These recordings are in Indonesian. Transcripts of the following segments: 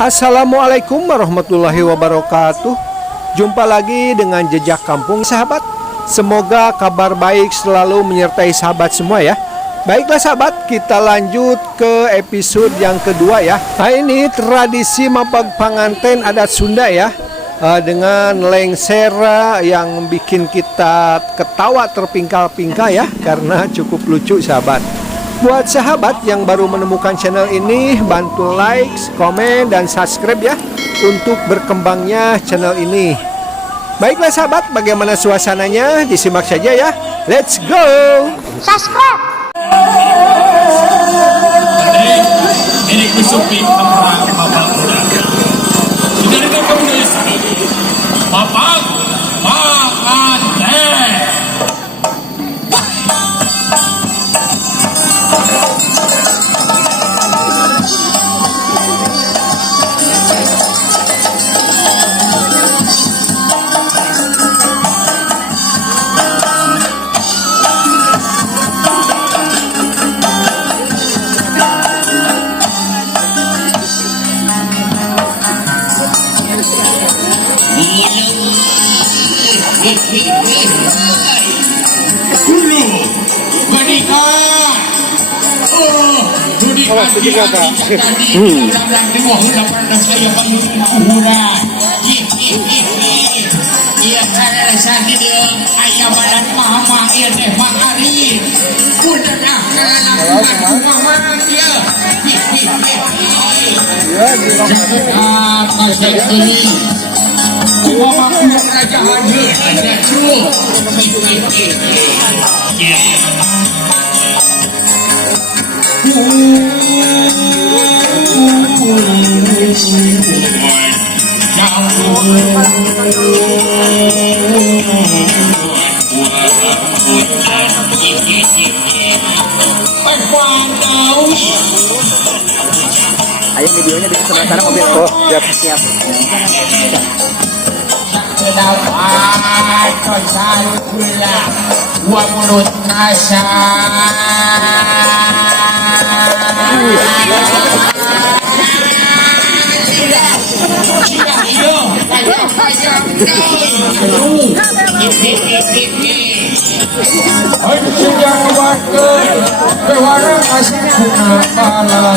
Assalamualaikum warahmatullahi wabarakatuh. Jumpa lagi dengan Jejak Kampung sahabat. Semoga kabar baik selalu menyertai sahabat semua ya. Baiklah sahabat, kita lanjut ke episode yang kedua ya. Nah ini tradisi mapag panganten adat Sunda ya, dengan lengsera yang bikin kita ketawa terpingkal-pingkal ya, karena cukup lucu sahabat. Buat sahabat yang baru menemukan channel ini, bantu like, komen, dan subscribe ya untuk berkembangnya channel ini. Baiklah sahabat, bagaimana suasananya? Disimak saja ya. Let's go! Subscribe! Ini kusupi kemrang bapak muda. Sudah ditangkap nulis bapak panganten. Dulu menikah. Tadi orang di bawah udah saya panggil kuburan. Iya karena saat ini ayah badan mama iya deh Mak Ari. Udah dah kalau mama dia. Apa saya ini? Mama punya kerajaan ada cuy. Ayo videonya di sebelah sana mobil. Oh, siap. Dapat kosan pula gua mulut kasar. Yang wakil kewarna kasih kepala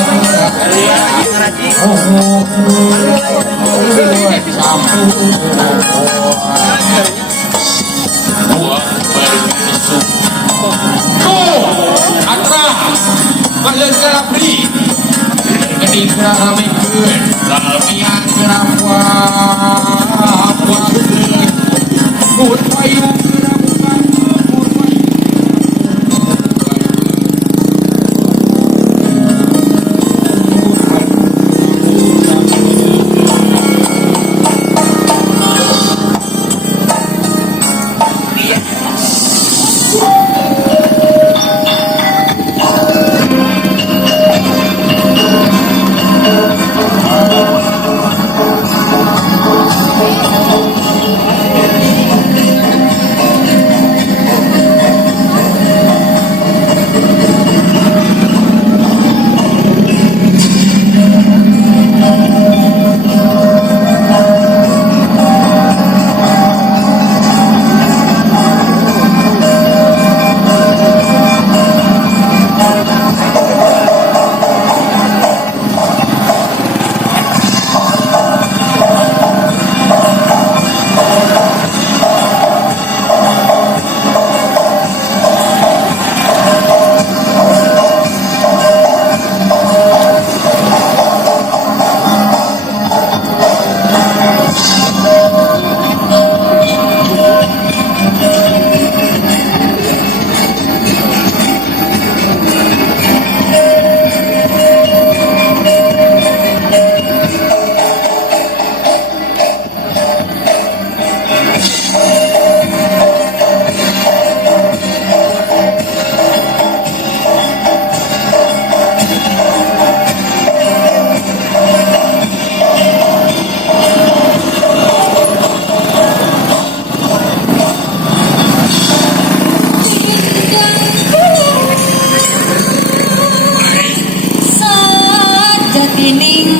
Sajatining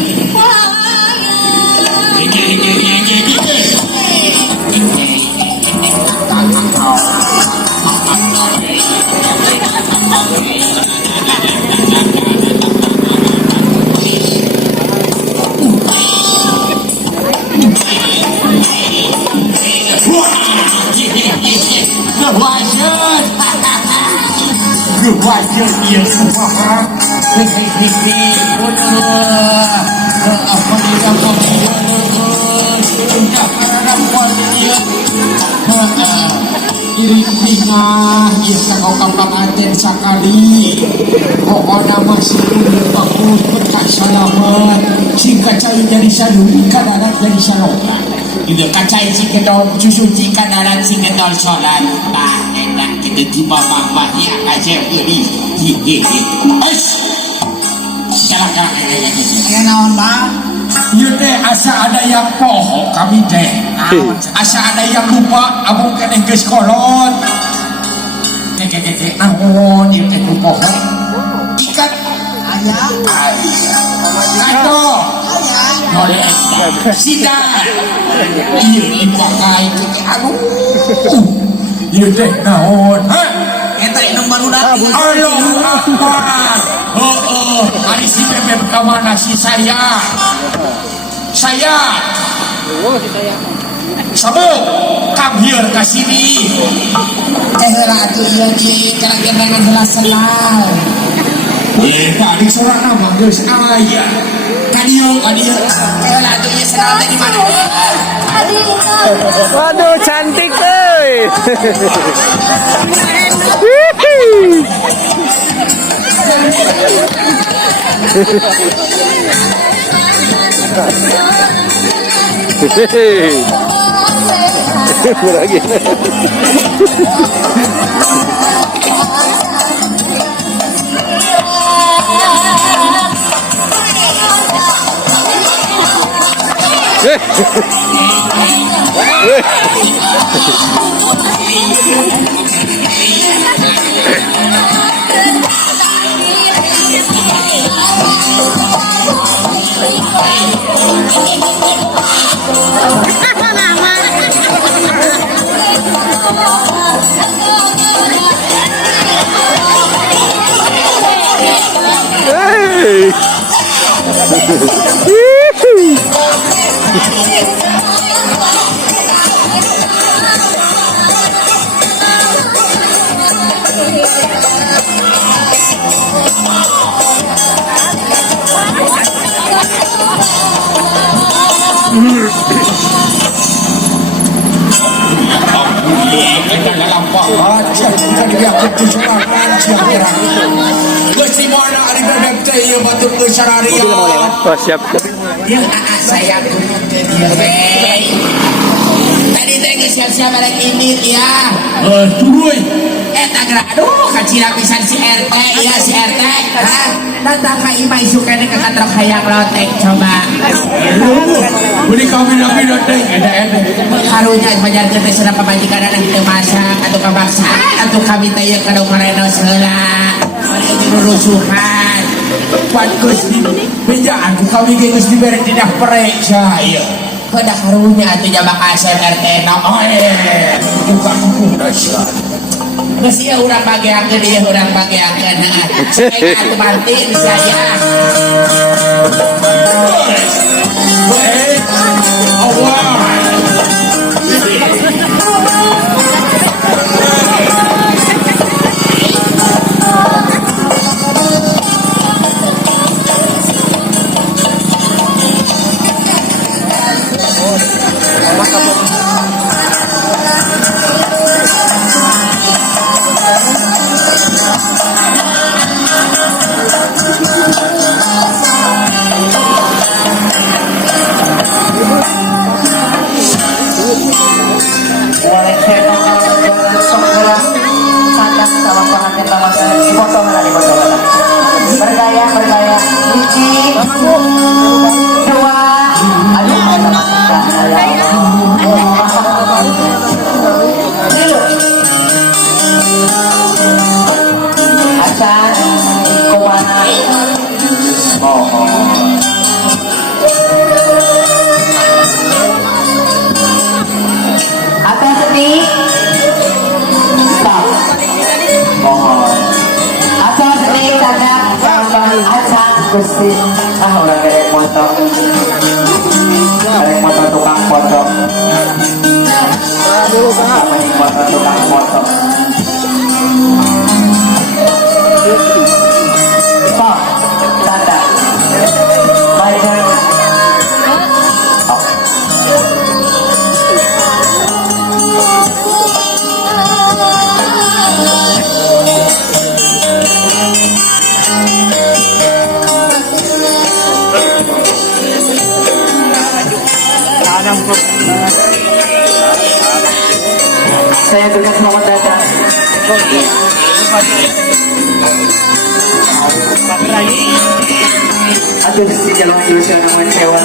wajib dia semua hehehe apa dia sudah harap dia iring-iringnya ia kau kapangaten sakali pokoknya masih punya bagus berkat salaman singkat cari jadi sadu kadarat jadi salokan itu kacai cingkedol susu jika darat cingkedol sholat bah enak kita tiba mama ya aja beri hihihi jalan ya naon bang yaudah asa ada yang poho kami teh asa ada yang lupa abang kena ke sekolot naon yaudah lupa ikat ayah kado oleh sidang iya dipakai aduh iya teh naon eta inung baru datang Allahu Akbar hari si bebek kemana si saya sabuk kabir ke sini ratu iya di kira-kira dengan selal tadi surat nama guys ayah kadio ratu iya selal tadi mana Waduh, cantik euy. Lagi. dalam pahat bukan dibiarkan kecurangan siang terang Gusti mana ari bebek teh ieu batur ke sararia Oh, siap. ya saya kudu ke dia tadi teh siap-siap bareng ini ya turuy eta gerak aduh kacira pisan si RT ya si RT datang ka imah isu kene ke kantor hayang lotek coba beli kami nabi teh ada karunya pajar teh sudah pamajikan anak teu masak atuh kabaksa atuh kami teh yang kadang marenos heula rusuhan kuat Gusti benjaan ku kami ge geus dibere tidak perek saya kada karunya atuh jabak asep RT na bukan hukum dasar geus ieu urang bageakeun ieu urang bageakeun heeh atuh banting saya Allah berdaya hiji dua acan kumana apa sedih mohon atau sedih sadar acan Gusti orang kerek motor tukang foto sama motor tukang foto Stop. Tanda. My turn. Saya berikan selamat datang. Aduh, si jalan jurusan namun sewa.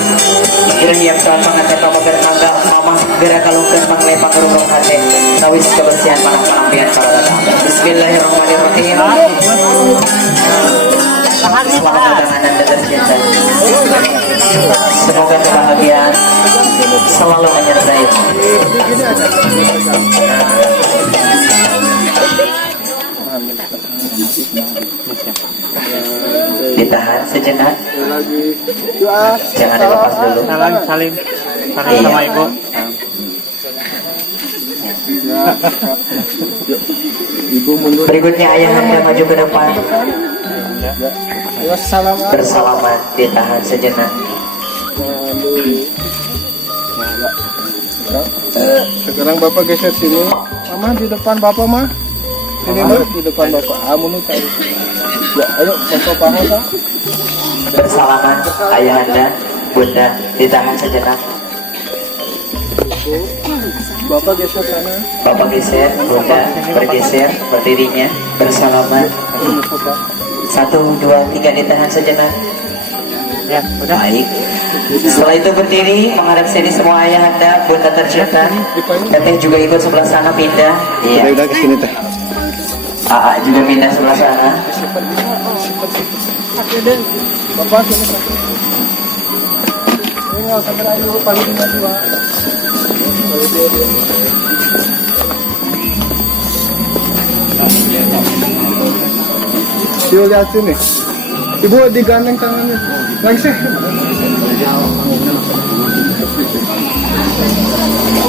Kirang yang saat mengantar papa bertangga, mama gerak kalungkan mengelepang rurung hati. Nawis kebersihan panah-panampian para datang. Bismillahirrahmanirrahim. Selamat datang dan datang cinta. Semoga kebahagiaan selalu menyertai. Ditahan sejenak. Jangan dilepas dulu. Salim sama ibu. Berikutnya ayah anda maju ke depan. Bersalaman, ditahan sejenak. Sekarang bapak geser sini. Mama di depan bapak mah. Ini mah di depan bapak. Amun itu. Ya, ayo bapak paha Pak. Bersalaman, ayah anda, bunda, ditahan sejenak. Bapak geser sana. Bapak geser, bunda bergeser, berdirinya, bersalaman. 1, 2, 3, ditahan sejenak. Ya, udah. Baik. Setelah itu berdiri, menghadap sini semua ayah anda, bunda tercinta. Teteh juga ikut sebelah sana pindah. Iya. Udah ke sini teh. AA juga pindah sebelah sana. Bapak sini. Ini nggak usah merayu paling dua. Yuk lihat sini. Ibu digandeng tangannya. Lagi sih.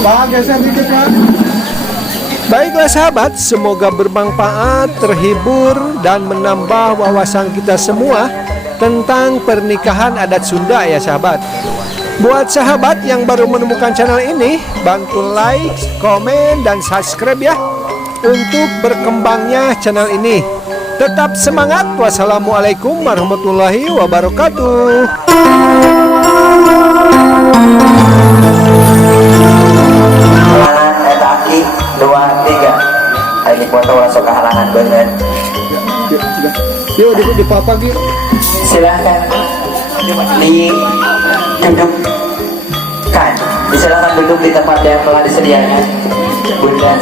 Pak geser dikit Pak. Baiklah sahabat, semoga bermanfaat, terhibur, dan menambah wawasan kita semua tentang pernikahan adat Sunda ya sahabat. Buat sahabat yang baru menemukan channel ini, bantu like, komen, dan subscribe ya untuk berkembangnya channel ini. Tetap semangat. Wassalamualaikum warahmatullahi wabarakatuh. Kaki 2, 3. Ini foto masuk ke halangan banget. Yuk di papa gitu. Silahkan didudukkan. Silakan duduk di tempat yang telah disediakan. Bunda.